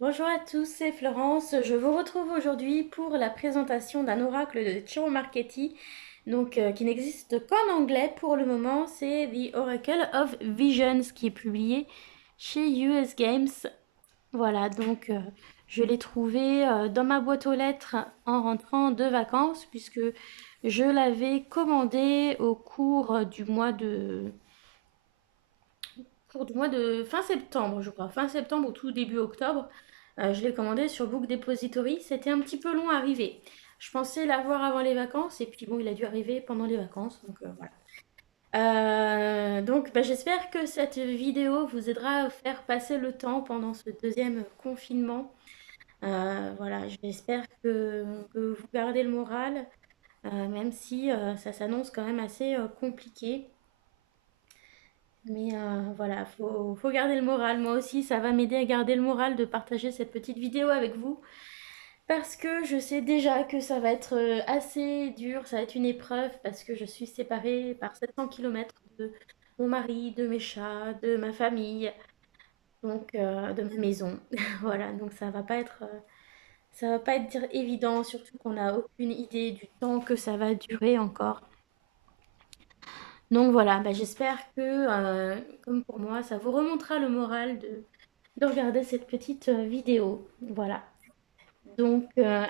Bonjour à tous, c'est Florence. Je vous retrouve aujourd'hui pour la présentation d'un oracle de Ciro Marchetti, qui n'existe qu'en anglais pour le moment. C'est The Oracle of Visions qui est publié chez US Games. Voilà, je l'ai trouvé dans ma boîte aux lettres en rentrant de vacances puisque je l'avais commandé au cours du mois de fin septembre, je crois, fin septembre ou tout début octobre. Je l'ai commandé sur Book Depository. C'était un petit peu long à arriver. Je pensais l'avoir avant les vacances et puis bon, il a dû arriver pendant les vacances. Voilà. J'espère que cette vidéo vous aidera à faire passer le temps pendant ce deuxième confinement. Voilà, j'espère que vous gardez le moral, même si ça s'annonce quand même assez compliqué. Mais voilà, faut garder le moral. Moi aussi, ça va m'aider à garder le moral de partager cette petite vidéo avec vous. Parce que je sais déjà que ça va être assez dur, ça va être une épreuve parce que je suis séparée par 700 kilomètres de mon mari, de mes chats, de ma famille, de ma maison. Voilà, donc ça va pas être évident, surtout qu'on n'a aucune idée du temps que ça va durer encore. Donc voilà, j'espère que, comme pour moi, ça vous remontera le moral de regarder cette petite vidéo. Voilà.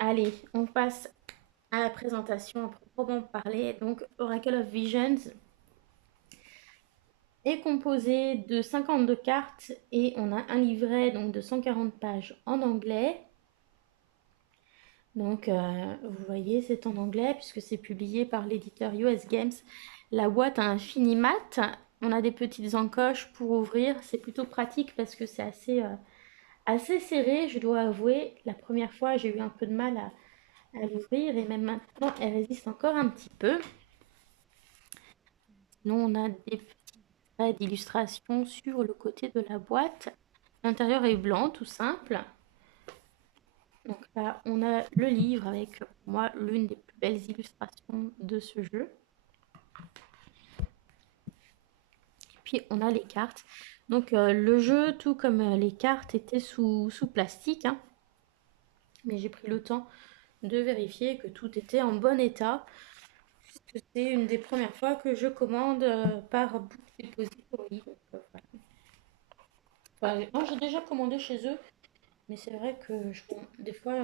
Allez, on passe à la présentation à proprement parler. Donc, Oracle of Visions est composé de 52 cartes et on a un livret de 140 pages en anglais. Vous voyez, c'est en anglais puisque c'est publié par l'éditeur US Games. La boîte a un fini mat. On a des petites encoches pour ouvrir. C'est plutôt pratique parce que c'est assez serré, je dois avouer. La première fois, j'ai eu un peu de mal à l'ouvrir et même maintenant, elle résiste encore un petit peu. Nous, on a des petits traits d'illustration sur le côté de la boîte. L'intérieur est blanc, tout simple. Donc là, on a le livre avec, pour moi, l'une des plus belles illustrations de ce jeu. Et puis, on a les cartes. Le jeu, tout comme les cartes, était sous plastique, hein. Mais j'ai pris le temps de vérifier que tout était en bon état, puisque c'est une des premières fois que je commande par Book Depository. Enfin, moi, j'ai déjà commandé chez eux, mais c'est vrai que des fois,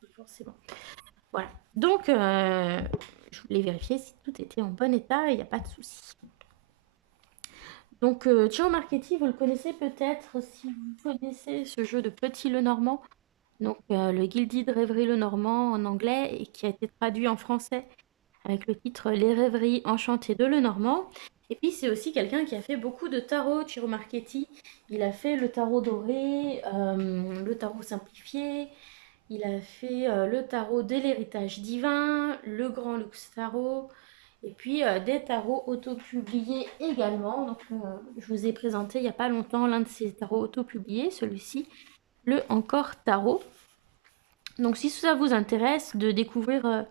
pas forcément. Voilà. Je voulais vérifier si tout était en bon état et il n'y a pas de souci. Ciao Marchetti, vous le connaissez peut-être si vous connaissez ce jeu de Petit Lenormand. Le Gilded Rêverie Lenormand en anglais et qui a été traduit en français avec le titre Les rêveries enchantées de Lenormand. Et puis c'est aussi quelqu'un qui a fait beaucoup de tarot, Ciro Marchetti. Il a fait le tarot doré, le tarot simplifié, il a fait le tarot de l'héritage divin, le grand luxe tarot, et puis des tarots autopubliés également. Je vous ai présenté il n'y a pas longtemps l'un de ces tarots autopubliés, celui-ci, le Encore Tarot. Donc si ça vous intéresse de découvrir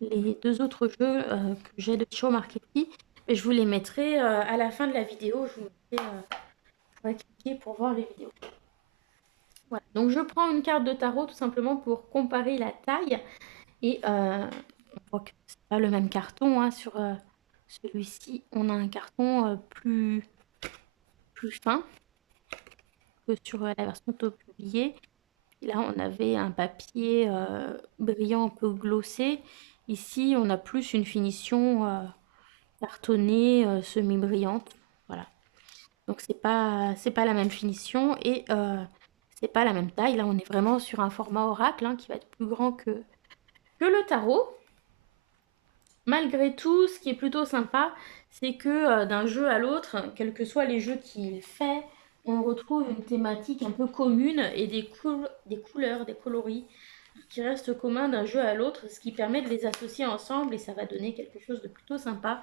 les deux autres jeux que j'ai de Show Marketing, je vous les mettrai à la fin de la vidéo. Je vous mettrai, vous pourrez cliquer pour voir les vidéos. Voilà. Donc je prends une carte de tarot tout simplement pour comparer la taille. Et on voit que c'est pas le même carton, hein. Sur celui-ci, on a un carton plus fin que sur la version auto-publiée. Là, on avait un papier brillant, un peu glossé. Ici, on a plus une finition cartonnée, semi-brillante. Voilà. Donc, c'est pas la même finition et c'est pas la même taille. Là, on est vraiment sur un format oracle, hein, qui va être plus grand que le tarot. Malgré tout, ce qui est plutôt sympa, c'est que d'un jeu à l'autre, quels que soient les jeux qu'il fait, on retrouve une thématique un peu commune et des couleurs, des coloris qui restent communs d'un jeu à l'autre, ce qui permet de les associer ensemble et ça va donner quelque chose de plutôt sympa.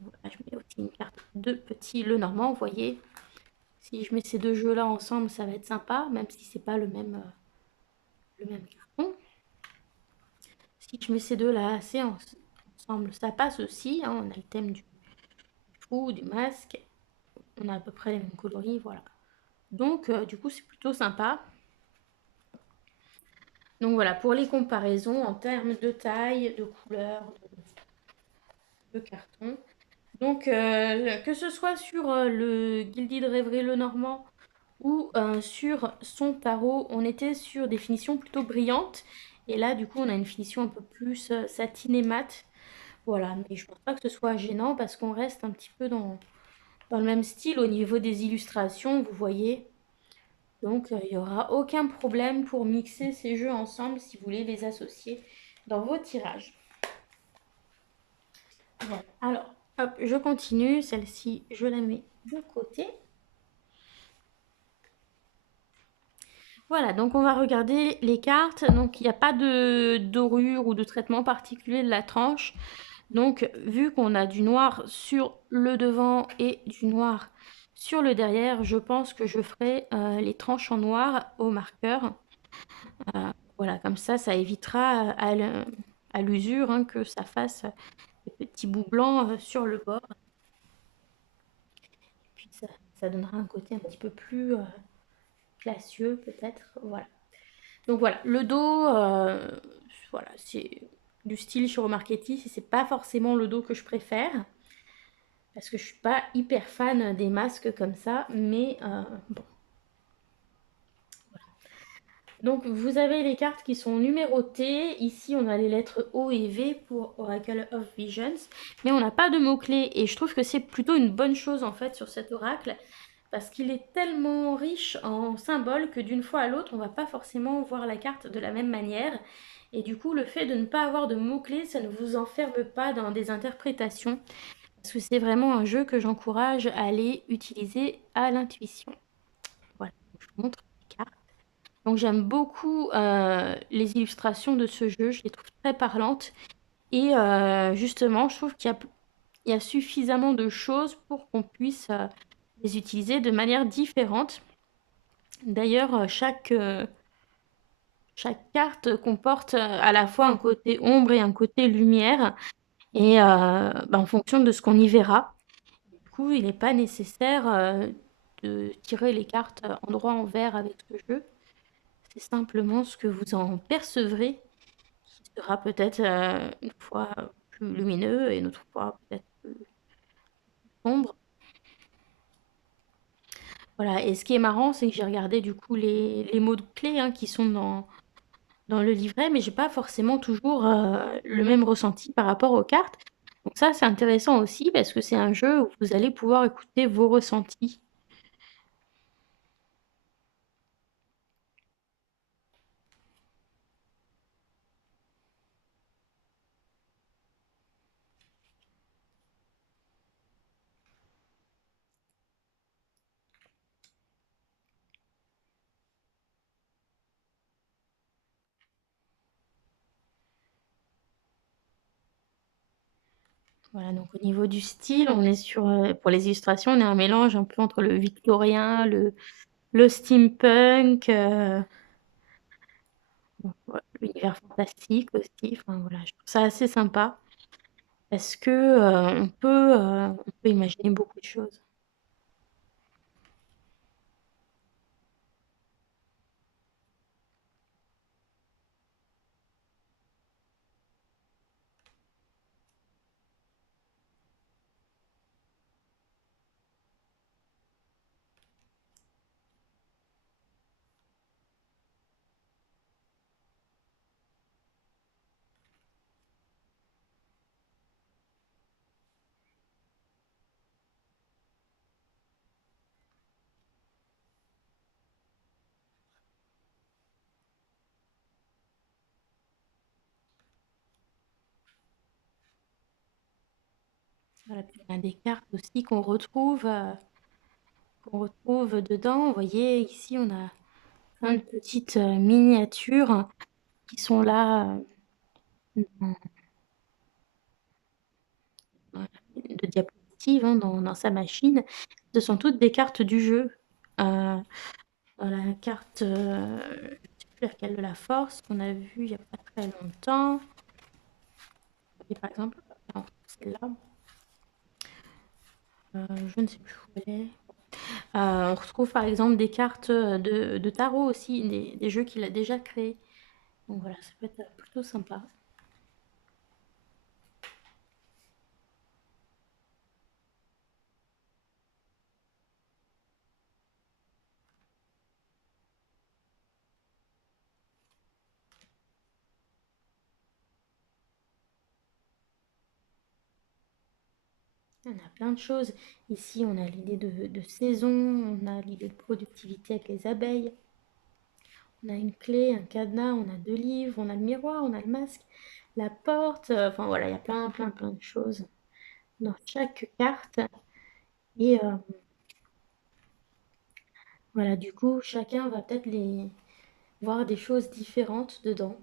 Voilà, je mets aussi une carte de petit Lenormand, vous voyez. Si je mets ces deux jeux-là ensemble, ça va être sympa, même si c'est pas le même carton. Si je mets ces deux-là assez ensemble, ça passe aussi, hein. On a le thème du fou, du masque. On a à peu près les mêmes coloris, voilà. Du coup, c'est plutôt sympa. Donc voilà, pour les comparaisons en termes de taille, de couleur, de carton. Donc que ce soit sur le Gilded Rêverie Lenormand ou sur son tarot, on était sur des finitions plutôt brillantes. Et là, du coup, on a une finition un peu plus satinée mat. Voilà, mais je pense pas que ce soit gênant parce qu'on reste un petit peu dans le même style au niveau des illustrations, vous voyez. Donc, il n'y aura aucun problème pour mixer ces jeux ensemble si vous voulez les associer dans vos tirages. Voilà. Alors, hop, je continue. Celle-ci, je la mets de côté. Voilà, donc on va regarder les cartes. Donc, il n'y a pas de dorure ou de traitement particulier de la tranche. Donc, vu qu'on a du noir sur le devant et du noir sur le derrière, je pense que je ferai les tranches en noir au marqueur. Voilà, comme ça évitera à l'usure hein, que ça fasse des petits bouts blancs sur le bord. Puis ça donnera un côté un petit peu plus classieux peut-être. Voilà. Donc voilà, le dos, voilà, c'est du style Chiro Marchetti, c'est pas forcément le dos que je préfère. Parce que je suis pas hyper fan des masques comme ça, mais bon. Donc vous avez les cartes qui sont numérotées. Ici on a les lettres O et V pour Oracle of Visions, mais on n'a pas de mots-clés et je trouve que c'est plutôt une bonne chose en fait sur cet oracle parce qu'il est tellement riche en symboles que d'une fois à l'autre on va pas forcément voir la carte de la même manière. Et du coup le fait de ne pas avoir de mots-clés, ça ne vous enferme pas dans des interprétations. Parce que c'est vraiment un jeu que j'encourage à aller utiliser à l'intuition. Voilà, je vous montre les cartes. Donc j'aime beaucoup les illustrations de ce jeu, je les trouve très parlantes. Et justement, je trouve qu'il y a suffisamment de choses pour qu'on puisse les utiliser de manière différente. D'ailleurs, chaque carte comporte à la fois un côté ombre et un côté lumière. Et en fonction de ce qu'on y verra. Du coup, il n'est pas nécessaire de tirer les cartes endroit envers avec ce jeu. C'est simplement ce que vous en percevrez qui sera peut-être une fois plus lumineux et une autre fois peut-être plus sombre. Voilà, et ce qui est marrant, c'est que j'ai regardé du coup les mots clés hein, qui sont dans le livret, mais j'ai pas forcément toujours le même ressenti par rapport aux cartes. Donc ça, c'est intéressant aussi parce que c'est un jeu où vous allez pouvoir écouter vos ressentis. Voilà, donc au niveau du style, on est sur, pour les illustrations, on est un mélange un peu entre le victorien, le steampunk, bon, voilà, l'univers fantastique aussi. Enfin voilà, je trouve ça assez sympa parce que on peut imaginer beaucoup de choses. Voilà, puis on a des cartes aussi qu'on retrouve dedans. Vous voyez, ici, on a plein de petites miniatures qui sont là dans- dans- de diapositives hein, dans sa machine. Ce sont toutes des cartes du jeu. Euh, dans la carte, je ne sais plus laquelle de la force qu'on a vue il n'y a pas très longtemps. Et par exemple, non, celle-là, je ne sais plus où elle est. On retrouve par exemple des cartes de tarot aussi, des jeux qu'il a déjà créés. Donc voilà, ça peut être plutôt sympa. On a plein de choses. Ici, on a l'idée de saison, on a l'idée de productivité avec les abeilles, on a une clé, un cadenas, on a deux livres, on a le miroir, on a le masque, la porte. Enfin voilà, il y a plein de choses dans chaque carte. Et voilà, du coup, chacun va peut-être les voir des choses différentes dedans.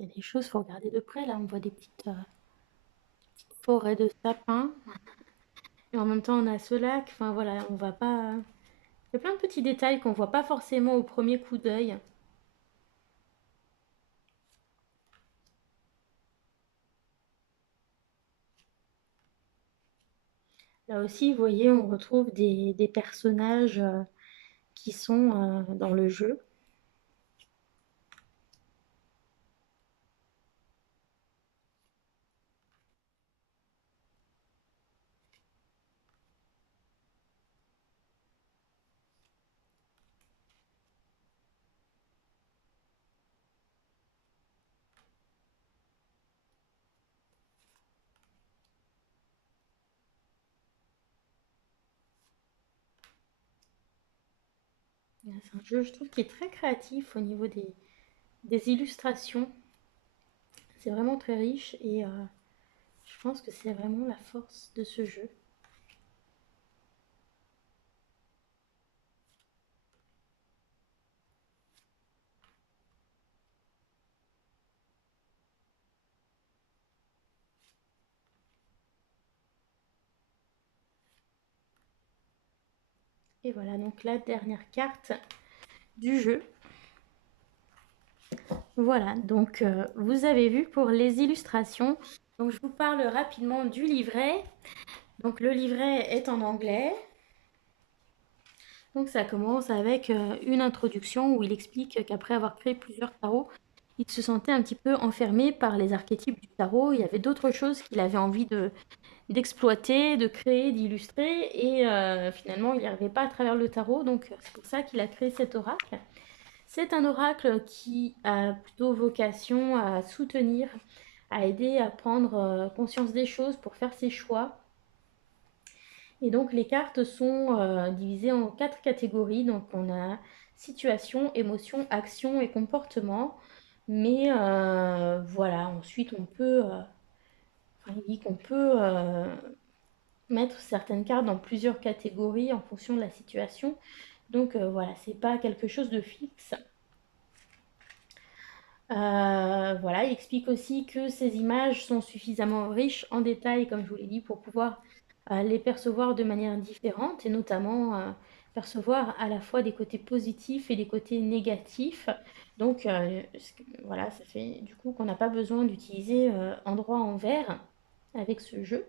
Il y a des choses, faut regarder de près. Là, on voit des petites forêts de sapins. Et en même temps, on a ce lac. Enfin voilà, on va pas. Il y a plein de petits détails qu'on voit pas forcément au premier coup d'œil. Là aussi, vous voyez, on retrouve des personnages qui sont dans le jeu. C'est un jeu, je trouve, qui est très créatif au niveau des illustrations. C'est vraiment très riche et je pense que c'est vraiment la force de ce jeu. Et voilà, donc la dernière carte du jeu. Voilà, donc vous avez vu pour les illustrations. Donc je vous parle rapidement du livret. Donc le livret est en anglais. Donc ça commence avec une introduction où il explique qu'après avoir créé plusieurs tarots, il se sentait un petit peu enfermé par les archétypes du tarot. Il y avait d'autres choses qu'il avait envie d'exploiter, de créer, d'illustrer, et finalement il n'y arrivait pas à travers le tarot. Donc c'est pour ça qu'il a créé cet oracle. C'est un oracle qui a plutôt vocation à soutenir, à aider à prendre conscience des choses pour faire ses choix. Et donc les cartes sont divisées en 4 catégories. Donc on a situation, émotion, action et comportement. Mais voilà, ensuite on peut, enfin, il dit qu'on peut mettre certaines cartes dans plusieurs catégories en fonction de la situation. Donc voilà, c'est pas quelque chose de fixe. Voilà, il explique aussi que ces images sont suffisamment riches en détails, comme je vous l'ai dit, pour pouvoir les percevoir de manière différente et notamment percevoir à la fois des côtés positifs et des côtés négatifs. Donc voilà, ça fait du coup qu'on n'a pas besoin d'utiliser endroit en vert avec ce jeu.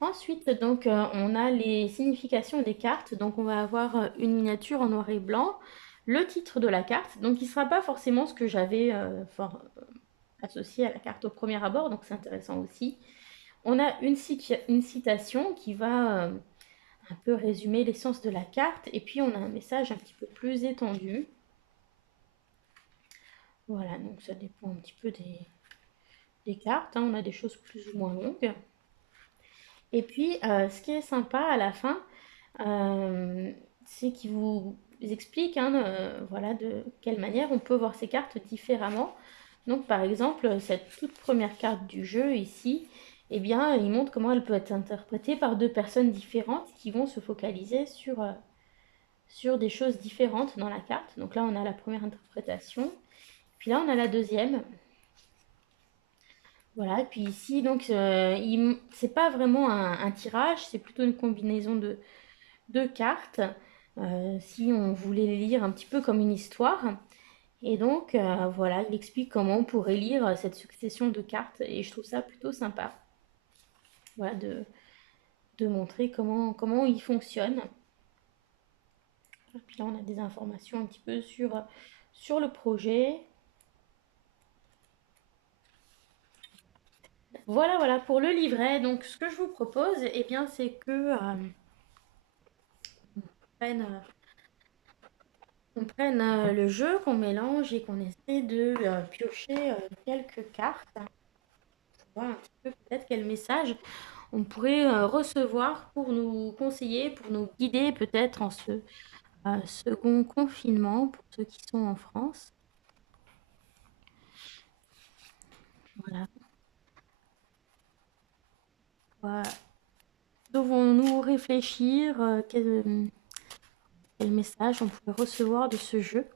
Ensuite, donc, on a les significations des cartes. Donc, on va avoir une miniature en noir et blanc, le titre de la carte. Donc, il ne sera pas forcément ce que j'avais associé à la carte au premier abord. Donc, c'est intéressant aussi. On a une citation qui va un peu résumer l'essence de la carte. Et puis, on a un message un petit peu plus étendu. Voilà, donc ça dépend un petit peu des cartes, hein. On a des choses plus ou moins longues. Et puis, ce qui est sympa à la fin, c'est qu'il vous explique hein, voilà, de quelle manière on peut voir ces cartes différemment. Donc, par exemple, cette toute première carte du jeu ici, eh bien, il montre comment elle peut être interprétée par deux personnes différentes qui vont se focaliser sur des choses différentes dans la carte. Donc là, on a la première interprétation. Puis là, on a la deuxième. Voilà, et puis ici, donc, c'est pas vraiment un tirage, c'est plutôt une combinaison de cartes, si on voulait les lire un petit peu comme une histoire. Et donc, voilà, il explique comment on pourrait lire cette succession de cartes et je trouve ça plutôt sympa, voilà, de montrer comment il fonctionne. Et puis là, on a des informations un petit peu sur le projet. Voilà, voilà, pour le livret. Donc, ce que je vous propose, eh bien, c'est que on prenne, on prenne le jeu, qu'on mélange et qu'on essaie de piocher quelques cartes pour voir un petit peu peut-être quel message on pourrait recevoir pour nous conseiller, pour nous guider peut-être en ce second confinement pour ceux qui sont en France. Voilà. Voilà. Devons-nous réfléchir quel message on pourrait recevoir de ce jeu?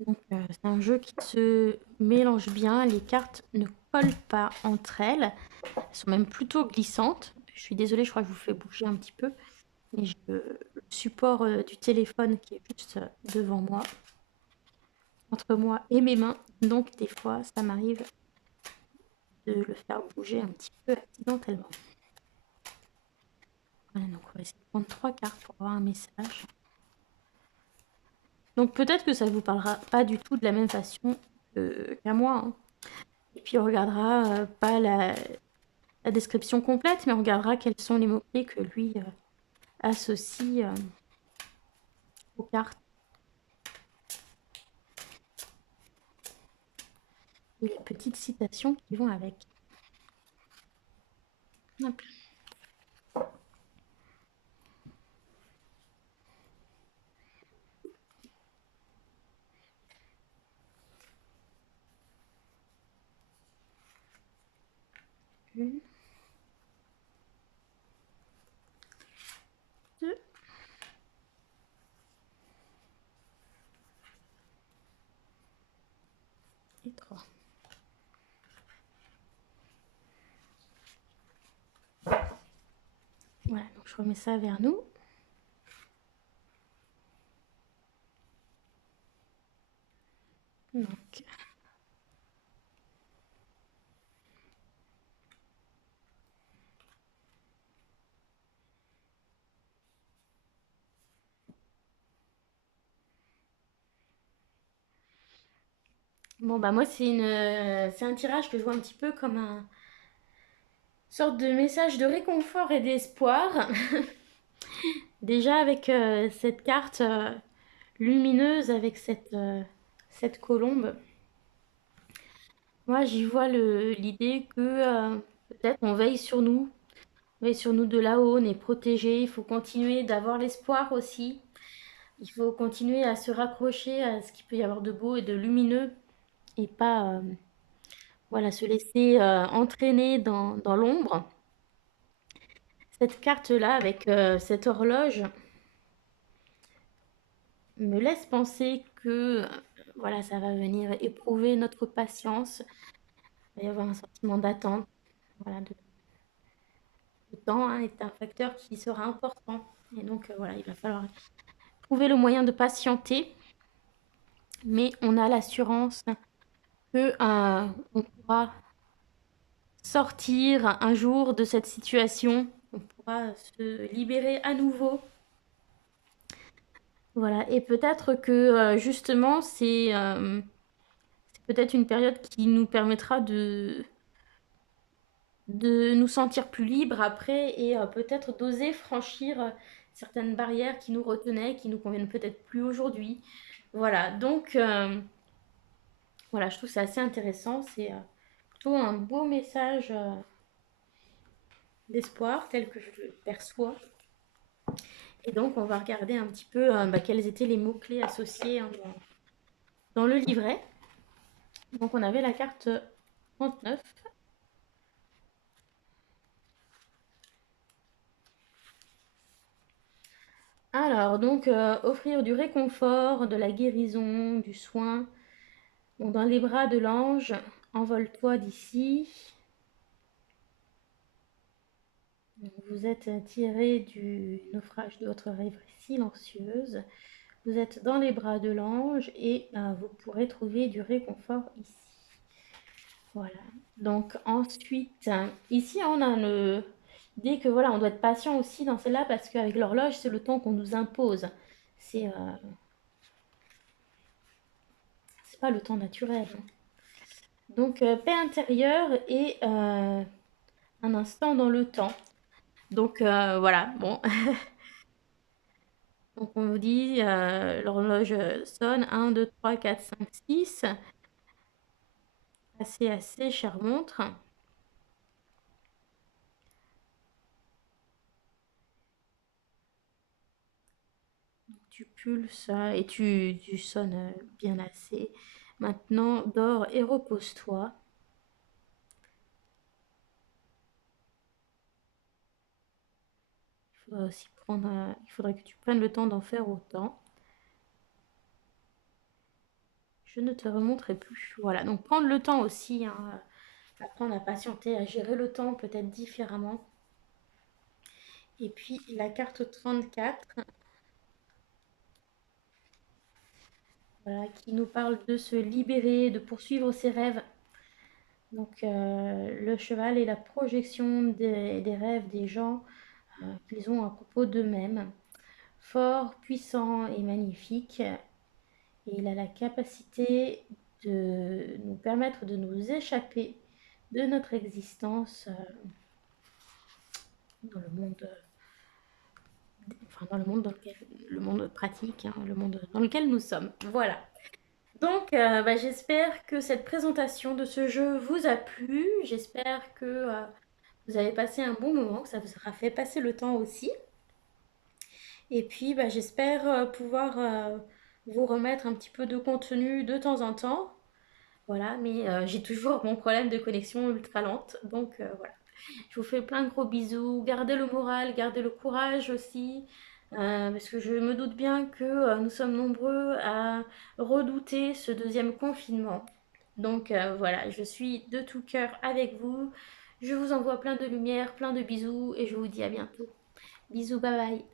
Donc, c'est un jeu qui se mélange bien, les cartes ne collent pas entre elles, elles sont même plutôt glissantes. Je suis désolée, je crois que je vous fais bouger un petit peu, mais le support du téléphone qui est juste devant moi, entre moi et mes mains, donc des fois ça m'arrive de le faire bouger un petit peu accidentellement. Voilà, donc on va essayer de prendre 3 cartes pour avoir un message. Donc peut-être que ça ne vous parlera pas du tout de la même façon qu'à moi, hein. Et puis on regardera pas la description complète, mais on regardera quels sont les mots-clés que lui associe aux cartes et les petites citations qui vont avec. Hop. Une, deux et trois. Voilà, donc je remets ça vers nous. Donc, bon, bah moi, c'est un tirage que je vois un petit peu comme un sorte de message de réconfort et d'espoir. Déjà avec cette carte lumineuse, avec cette colombe, moi j'y vois l'idée que peut-être on veille sur nous de là-haut, on est protégé, il faut continuer d'avoir l'espoir aussi. Il faut continuer à se raccrocher à ce qu'il peut y avoir de beau et de lumineux et pas voilà, se laisser entraîner dans l'ombre. Cette carte-là, avec cette horloge, me laisse penser que voilà, ça va venir éprouver notre patience. Il va y avoir un sentiment d'attente. Voilà, le temps hein, est un facteur qui sera important. Et donc, voilà, il va falloir trouver le moyen de patienter. Mais on a l'assurance que on pourra sortir un jour de cette situation. On pourra se libérer à nouveau. Voilà, et peut-être que justement, c'est peut-être une période qui nous permettra de nous sentir plus libres après et peut-être d'oser franchir certaines barrières qui nous retenaient, qui nous conviennent peut-être plus aujourd'hui. Voilà, donc voilà, je trouve que c'est assez intéressant. C'est plutôt un beau message d'espoir tel que je le perçois. Et donc, on va regarder un petit peu quels étaient les mots-clés associés hein, dans le livret. Donc, on avait la carte 39. Alors, donc, offrir du réconfort, de la guérison, du soin. Bon, dans les bras de l'ange, envole-toi d'ici. Vous êtes tiré du naufrage de votre rêverie silencieuse. Vous êtes dans les bras de l'ange et vous pourrez trouver du réconfort ici. Voilà. Donc ensuite, ici on a le... Dès que voilà, on doit être patient aussi dans celle-là parce qu'avec l'horloge, c'est le temps qu'on nous impose. C'est pas le temps naturel, hein. Donc paix intérieure et un instant dans le temps. Donc voilà, bon. Donc on vous dit, l'horloge sonne, 1, 2, 3, 4, 5, 6. Assez, assez, chère montre. Tu pulses et tu sonnes bien assez. Maintenant, dors et repose-toi. Il faudrait que tu prennes le temps d'en faire autant. Je ne te remontrerai plus. Voilà, donc prendre le temps aussi, hein, apprendre à patienter, à gérer le temps peut-être différemment. Et puis la carte 34, voilà, qui nous parle de se libérer, de poursuivre ses rêves. Donc le cheval est la projection des rêves des gens qu'ils ont à propos d'eux-mêmes. Fort, puissant et magnifique. Et il a la capacité de nous permettre de nous échapper de notre existence dans le monde, enfin dans le monde dans lequel, le monde pratique, hein, le monde dans lequel nous sommes. Voilà. Donc, j'espère que cette présentation de ce jeu vous a plu. J'espère que vous avez passé un bon moment, que ça vous aura fait passer le temps aussi. Et puis, j'espère pouvoir vous remettre un petit peu de contenu de temps en temps. Voilà, mais j'ai toujours mon problème de connexion ultra lente. Donc, voilà. Je vous fais plein de gros bisous. Gardez le moral, gardez le courage aussi. Parce que je me doute bien que nous sommes nombreux à redouter ce deuxième confinement. Donc voilà, je suis de tout cœur avec vous. Je vous envoie plein de lumière, plein de bisous et je vous dis à bientôt. Bisous, bye bye.